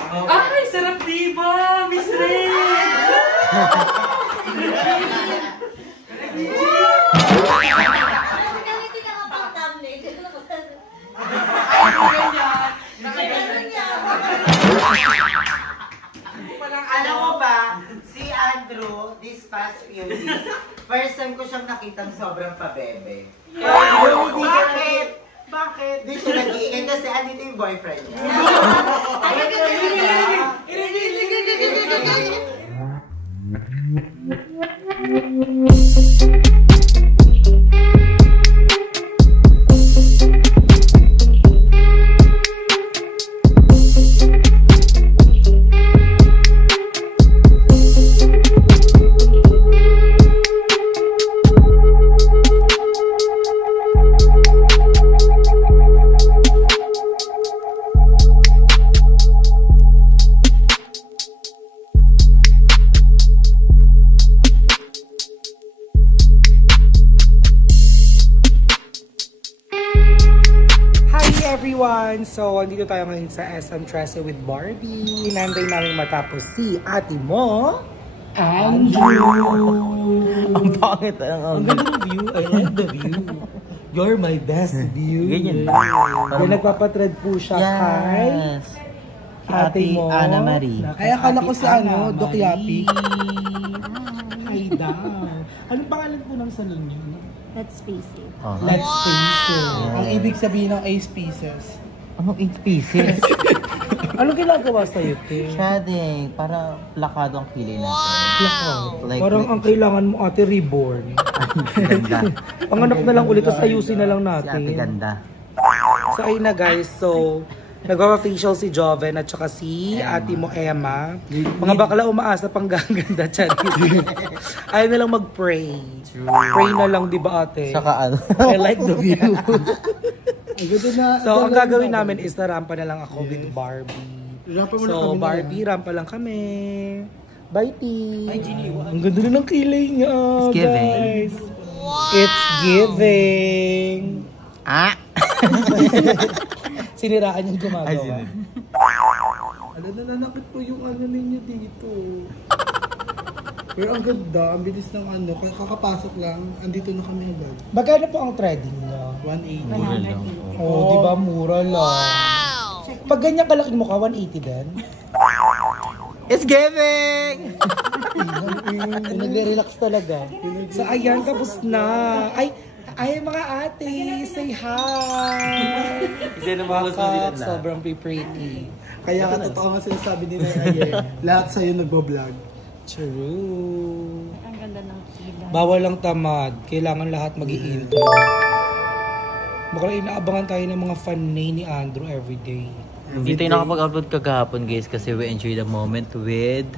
Ay, sarap diba, Miss Red! Alam mo ba, si Andrew, this past few weeks, first time ko siyang nakitang sobrang pabebe. Bakit? Bakit? Di siya nag-iingay kasi andito yung boyfriend niya. Everyone! So, andito tayo ngayon sa SM Trece with Barbie. Hinanday namin matapos si ate mo, Andrew! Ang pangit ang ganda ng view. I like the view. You're my best view. Ganyan. Yung nagpapatread po siya kay ate mo, Ana Marie. Kaya akala ko si Doc Yapi. Hi daw. Anong pangalan po ng salon niyo? Let's face it. Let's face it. Ang ibig sabihin ng Ace Pieces. Anong 8 pieces? Anong ginagawa sa'yo, Te? Shading, para plakado ang kilay natin. Like, parang ang kailangan mo, ate, reborn. Ganda. Panganak na lang ulit, tapos ayusin na lang Si natin. ate ganda. So ayun na guys, so nagwa-facial si Joven at saka si ate mo Emma. Mga bakla umaasa pang gaganda, Charis. Ayaw na lang mag-pray. Pray na lang, di ba ate? Saka ano? I like the view. So ang gagawin namin is rampa na lang ako with Barbie. So Barbie, rampa lang kami. Bye, T. Ang ganda na ng kilay niya, It's giving. guys. It's giving. Ah! Siniraan yung gumagawa. Ay, sinir. Ano, nananakit po yung ano ninyo dito. Pero ang ganda, ang bilis ng ano, kakapasok lang, andito na kami agad. Magkano po ang threading niya? 180. Mura lang. Oh, di ba mura lang. Pag ganyan kalaki mukha, 180 din. It's giving! Nagre-relax talaga. So ayan, tapos na. Ay mga ate, say hi! Kasi namahos mo sila na. Sobrang pretty. Kaya ka totoo nga sinasabi nila Ayen, lahat sa'yo nagbo-vlog. True. Ang ganda ng kilay. Bawal lang tamad. Kailangan lahat mag-i-intro. Baka inaabangan tayo ng mga fan ni Andrew everyday. Hindi tayo nakapag-upload kagahapon guys kasi we enjoy the moment with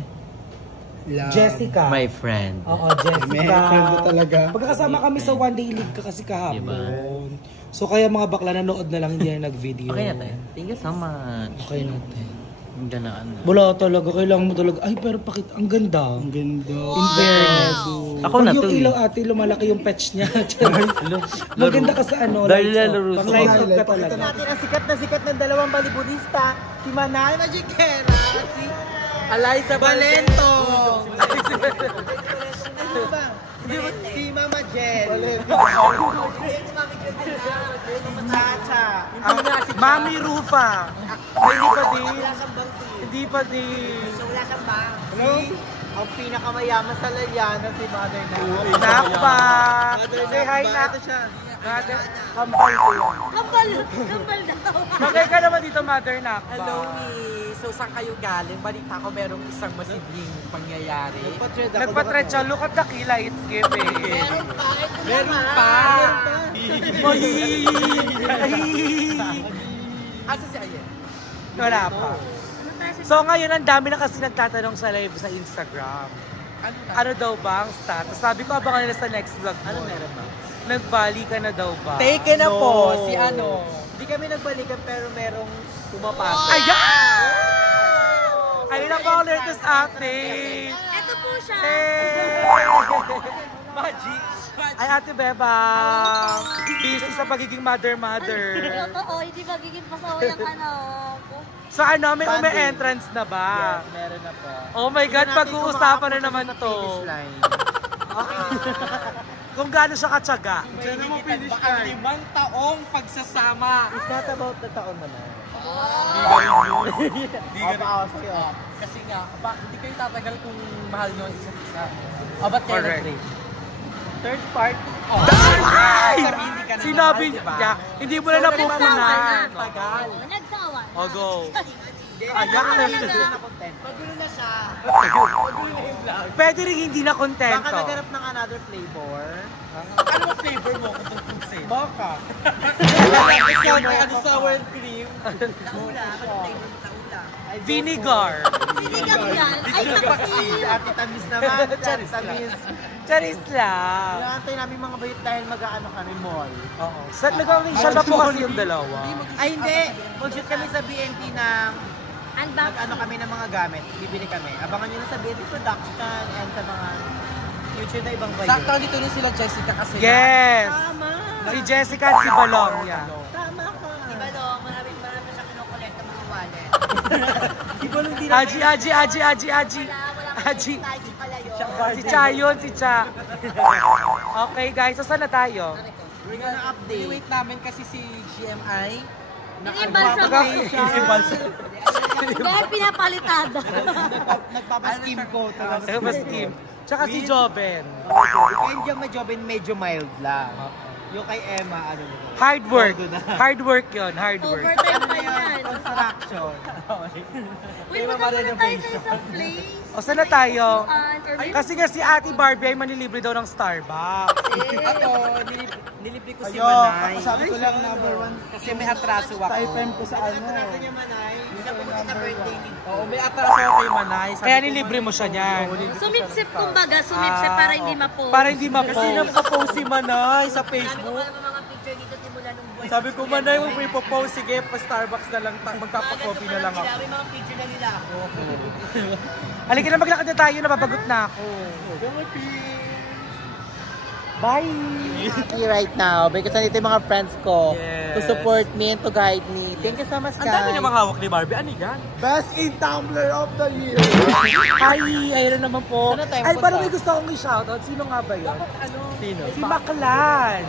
Jessica. my friend. Oo, Jessica. May friend mo talaga. Pagkakasama kami sa one day league ka kasi kahapon. Diba? So kaya mga bakla nanood na lang, hindi na nag-video. Okay na tayo. Thank you so much. Okay natin. Ang ganaan. Wala talaga, kailangan mo talaga. Ay, pero bakit? Ang ganda. Ang ganda. In fairness. Ako na to yung ilaw ate, lumalaki yung patch niya. Maganda ka sa ano. Dahil lalaro Pang sa lights up ka Pakita talaga. natin ang sikat na dalawang balibudista, si Manay Magiquera at si Eliza Valento. Ano ba? Si Mama Jen. Chacha. Mami Rufa. Hindi pa din. Hindi pa din. So wala kang ba? Hello? Ang pinakamayaman sa Laliana si Mother na. Nakpa. Say hi na. Mother. Kambal ko yun. Kambal daw. Magay ka naman dito, Mother Nakpa. Hello, Miss. So, saan kayo galing? Balita ko merong isang masidling pangyayari. Nagpa-thread siya. Look at the kilay. It's giving. Meron pa! Asa si Ayen? Wala pa. So ngayon, ang dami na kasi nagtatanong sa live sa Instagram. Ano daw ba ang status? Sabi ko, abangan nila sa next vlog mo. Ano meron ba? Nagbali ka na daw ba? Take na po, si ano. Hindi kami nagbalikan pero merong pumapasok. Ayan! Ayun na po ang latest update. Ito po siya. Magic. Ay, Ate Beba. Busy sa pagiging mother-mother. Oo, hindi magiging pasawa yung anak. So ano, may entrance na ba? Yes, meron na po. Oh my God, pag-uusapan na naman to. Okay. Kung gaano siya katsaga. Diyan naman finish line. 5 taong pagsasama. It's not about the taon mo na. Kasi nga, hindi kayo tatagal kung mahal nyo ang isa't isa. Ba't kayo Correct. nag-break? Third part. Sinabi niya, hindi mo na napupunan. Tagal. Nagsawan. O, go. Ayak na Magulo na siya. Pwede rin hindi na Baka kontento. naghanap ng another flavor. Ano ba flavor mo kung tungkol sa'yo? Baka. Ano sour cream? Vinegar. Sinigang yan. Ay, Si Ate Tamis naman. Charis Tamis. Charis lang. Inaantay namin mga bayot dahil mag-aano kami mall. Oo. Sa nag-official na po kasi yung dalawa. Ay hindi! Mag-shoot kami sa BNT ng unbox. ano kami ng mga gamit. Bibili kami. Abangan nyo na sa BNT Production and sa mga future na ibang bayot. Sakto dito rin sila Jessica kasi. Yes! Tama! Si Jessica at si Balong. Yeah. Tama ka! Si Balong, marami siya kinukolekt ng mga wallet. Si Balong di Aji. Aji. Si Cha yun, si Cha. Okay guys, so saan na tayo? We're gonna update. Wait namin kasi si GMI. Yung ibalsa mo. Dahil pinapalitada. Nagpapaskim ko. Mas Kim. Tsaka si Joven. Yung Joven medyo mild lang. Yung kay Emma, ano mo? Hard work. Hard work yun, hard work. Overtime pa yan. Construction. Uy, magkakaroon na tayo sa isang place. O saan na tayo? Or Kasi nga si Ate Barbie ay manilibre daw ng Starbucks. Ako, nilibre ko si Ayo, Manay. sabi ko lang number 1. Kasi may atraso ako. Stipend ko sa ano. Oo, may atraso ako kay Manay. Sabi Kaya ko, nilibre mo siya niyan. sumipsip kumbaga, sumipsip para hindi mapo. Para hindi Kasi ma-post. napapost si Manay sa Facebook. mga picture dito simula nung buhay. Sabi ko, Manay, kung may post, sige, pa Starbucks na lang, magpapakopi na lang ako. May mga picture na nila ako. Halika na, maglakad na tayo, nababagot na ako. Bye! Happy right now because nandito yung mga friends ko Yes. to support me and to guide me. Thank you so much, Ang guys. dami niya mga hawak ni Barbie. Ano yan? Best in Tumblr of the year. Ay, ayun naman po. Saan na tayo Ay, punta? parang may gusto akong i-shoutout. Sino nga ba yun? Sino? Si Baklan.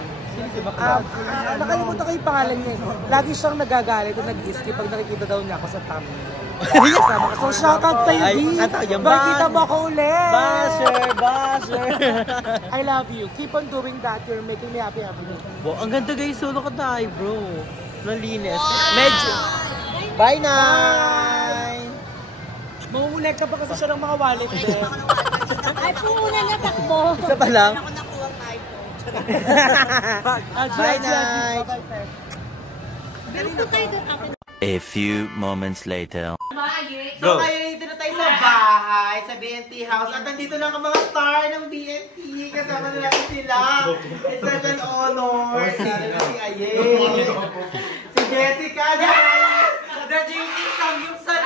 Nakalimutan ko yung pangalan niya. Lagi siyang nagagalit at nag-iski pag nakikita daw niya ako sa thumbnail. Kasama ko. So, shoutout sa'yo, Ay, D. ang tawag yan, Makikita mo ako ulit. Basher. I love you. Keep on doing that. You're making me happy every day. Wow, ang ganda guys, solo ka tayo, bro. Malinis. Medyo. Bye, Nay. Mangungulek ka pa kasi siya ng mga wallet eh. Ay, puuna na takbo. Isa pa lang. Ako nakuha ang iPhone. Bye, Nay. Pero kung tayo doon ako. A few moments later. So, ngayon dito na tayo sa bahay, sa BNT house. At nandito lang ang mga star ng BNT. Kasama na natin sila. It's such an honor. Sana na si Ayen. Si Jessica. The JT Samyuksat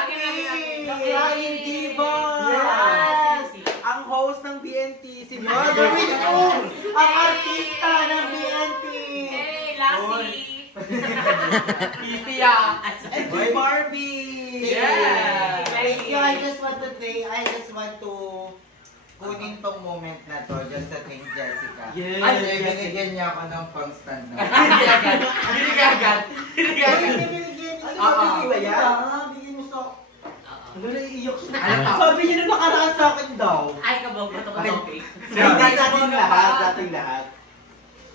Ryan Diva. Yes. Ang host ng BNT, si Margaret Oom. Ang artista ng BNT. Hey, Lassie! And si Barbie! Yeah! Thank you. I just want to kunin tong moment na to just to thank Jessica. Yes. Kasi binigyan niya ako ng pang-stand na. Binigagad! Binigyan ba yan? Bigyan mo sa... Ano na iiyak siya? Sabi niya na nakaraan sa akin daw. Ay, kabog ba ito ka topic? Hindi sa ating lahat, sa ating lahat.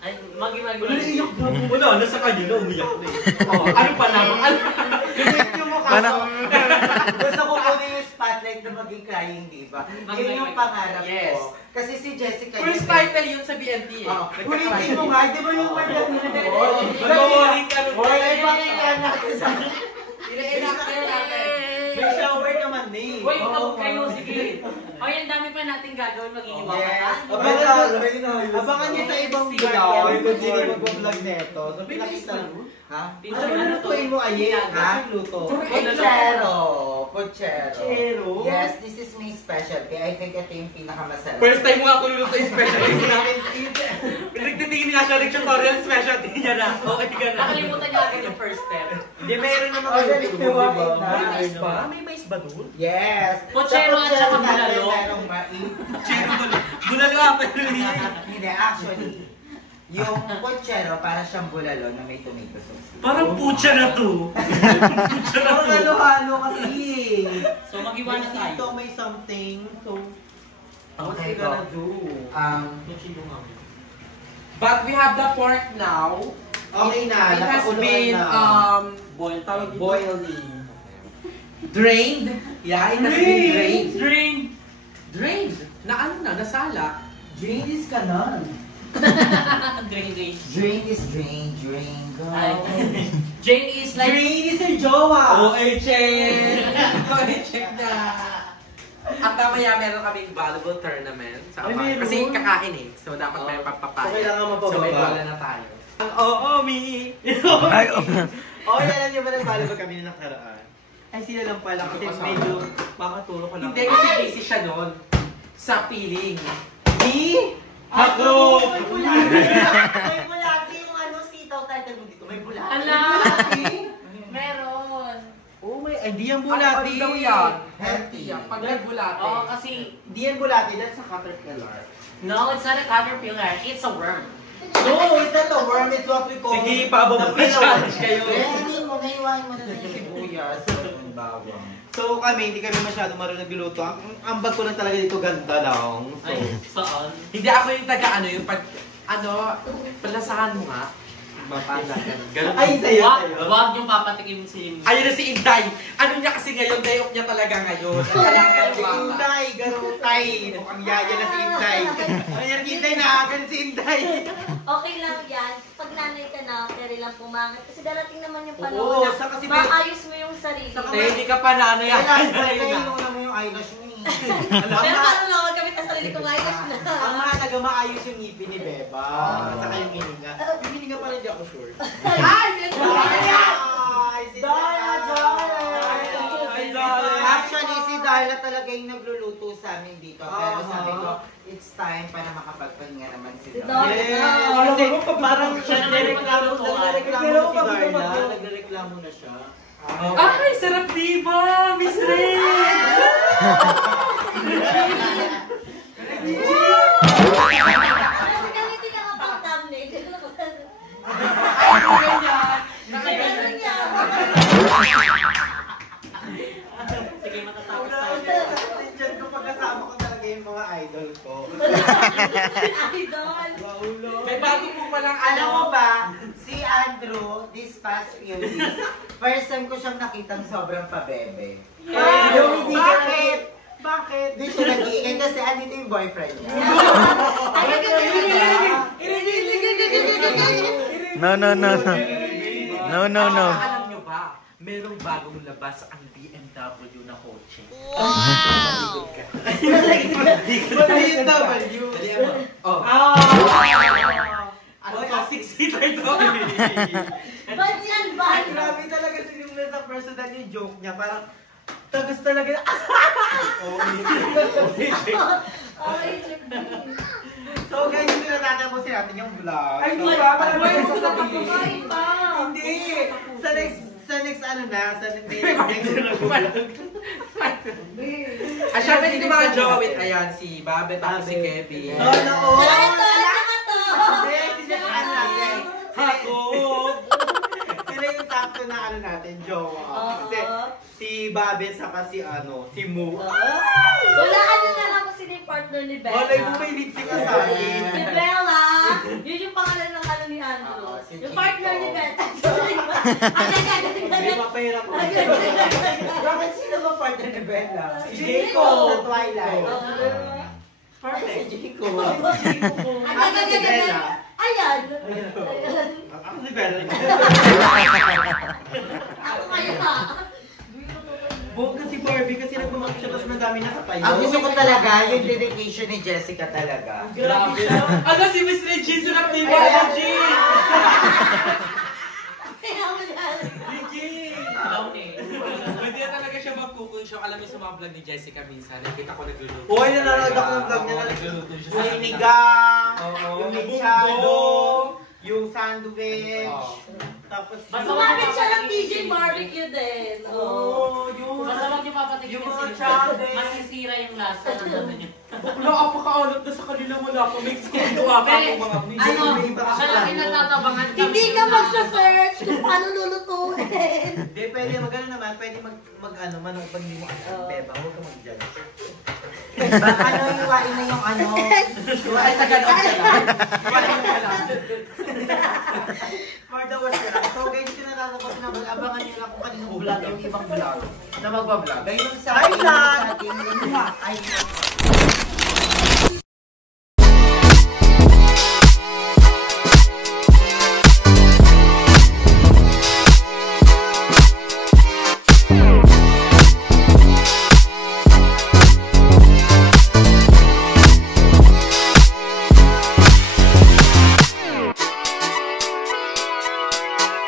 Ay, magimagulo. Naiiyak daw. Wala, nasa kanya na, umiyak na eh. Ano pa naman? Bigyan yung mukha ko. Gusto ko kunin yung spotlight na maging crying diva. Yun yung pangarap Yes. ko. Kasi si Jessica First title yun sa BNT eh. Ulitin mo nga, di ba yung word na Mag-worry ka nun. Wala yung pakita natin sa... Ina-enact ka natin. May shower naman eh. Uy, huwag kayo, sige. O, yan dami pa nating gagawin, magiging Yes. wakas. Abangan niyo sa ibang Si vlog. Barbie. Kung sino mag-vlog neto. So, pinakita. Ha? Ano na lutuin mo, Ayen? Ha? Luto. Pero, Puchero. Yes, this is my specialty. I think ito yung pinakamasarap. First time mo ako luluto yung specialty na. Nagtitingin nga siya, tutorial specialty niya na. Okay ka na. Nakalimutan niya agad yung first step. Hindi, mayroon naman kayo diba? May mais ba? May mais ba doon? Yes. Puchero at saka bulalo. Merong mais. Puchero bulalo ata yun. Hindi, actually. Yung puchero, para siyang bulalo na may tomato sauce. Parang pucha na to. Pucha na to. Halo-halo kasi. So mag-iwan na tayo. Dito may something. So, Okay, go. But we have the pork now. okay na. It has nakakuluan been na. Boiling. drained. Yeah, it has been drained. Drained. Drained. Na ano na, nasala. Drain is kanan. Drained. Drain is drain, drain, go. Jane is like... Drain is your jowa. check! Check na. At mamaya meron kaming volleyball tournament. Sa Ay, meron? kasi kakain eh. So dapat may pagpapaya. So, kailangan mapababa. So may bola na tayo. Ang oo, me. Oh, yan niyo ba nag-volleyball kami na nakaraan? Ay, sila lang pala kasi medyo makatulog ko lang. Hindi kasi busy siya noon. Sa feeling. Di? Ako! May bulati. May bulati yung ano, sitaw title mo dito. May bulati. Ala! Meron. Oh, may hindi yan Bulati bulati. daw yan. Healthy. Pag nagbulati. Oo, kasi... Hindi yan bulati, that's a caterpillar. No, it's not a caterpillar. It's a worm. No, it's not a worm, it's what we call Sige, pababa-challenge kayo. Kainin mo, naiwain mo na yung sibuyas. Yung bawang. So kami, hindi kami masyado marunong nagluto. Ang bag ko lang talaga dito ganda lang. So, Ay, saan? Hindi ako yung taga ano, yung pag... Ano, palasahan mo nga. Ganun. ay, sa'yo, sa'yo. Wag yung papatikim si... Ayun na si Inday. Ano niya kasi ngayon, day off niya talaga ngayon. Kaya Si Inday, garutay. Mukhang yaya na si Inday. Ano yan, Inday, naagan si Inday. Okay lang yan. Pag nanay ka na, carry lang pumangat. Kasi darating naman yung panahon Oo, na saka si maayos mo yung sarili. Hindi ka pa na ano yan. Kaya mo yung eyelash mo eh. Pero paano lang magkamit ang sarili ko ayos na. Ang mahalaga maayos yung ngipin ni Beba. At saka yung hininga. Yung hininga pa rin di ako sure. Ay, Ay, si Actually, si Darla talaga yung nagluluto sa amin dito. Pero sabi ko, it's time para makapagpahinga naman si Darla. Yes! Kasi parang siya nagreklamo si Darla. Nagreklamo na siya. Ay, sarap diba, Miss Ray? gamitin ka ka pang thumbnail. Ay, Ganun niya. sige, matatapos tayo. Diyan ko pagkasama ko talaga yung mga idol ko. Idol. May bago po palang Alam mo ba, si Andrew, this past few weeks, first time ko siyang nakitang sobrang pabebe. Bakit? Bakit? Hindi siya nag-iingay kasi andito yung boyfriend niya. No, no, no, no. No, no, no. Alam nyo ba, merong bagong labas ang BMW na kotse. BMW. Oh. Ano ka, 6-seater to? Ba't yan ba? Grabe talaga sinimula sa personal yung joke niya. Parang tagas talaga na. So guys, hindi na tatapusin natin yung vlog. Ay, So, di ba? Parang may sasabihin. Hindi! Sa next ano na, sa next Ah, syempre yung mga jowa with, ayan, si Babet at si Kevin. So, noon! Ito, saka to. Ako! Sila yung top 2 na ano natin, jowa. Kasi si Babet saka si ano, si Mu. Wala ano na lang kung sino yung partner ni Bella. Wala yung may lipstick ka sa akin. Si Bella. Yun yung pangalan ng ano ni Andrew. Yung partner ni Bella. May mapahirap ko. Bakit sino ba partner ni Bella? Si Jacob sa Twilight. Si Jacob. Ako si Bella. Ayan. Ako si Bella. Ako kaya. Buong kasi Barbie kasi nagmamag siya tapos madami nakatayo. Ang gusto ko talaga, yung dedication ni Jessica talaga. Grabe siya. Ano si Miss Regine? Sarap diba, Regine? Kaya mo yan. Regine! Pwede na talaga siya magkukulong show. Alam mo sa mga vlog ni Jessica minsan, nakita ko nagluluto. Uy, nanonood ako ng vlog niya na nagluluto siya. yung sinigang, yung mechado, yung sandwich, tapos Sumabit siya ng TJ Barbecue din. yung Basta wag niyo papatikin yung yung chade. masisira yung lasa ng ano niya. Wala, apakaalat na sa kanila. Wala pa. Mix ko. Gawa ka Be, mga ano, siya lang kinatatabangan kami. Hindi ka magsa-search kung paano lulutuin. Hindi, pwede magano naman, pwede mag-ano, manood pag hindi mo alam, beba, huwag ka mag-judge. Baka ano, iwain na yung ano. Ay, sa ganon ka lang. For the worst ka lang. So guys, tinatapos na abangan nyo lang kung kaninong vlog yung ibang vlog na magbablog. Ganyan sa Hi, vlog! ating ay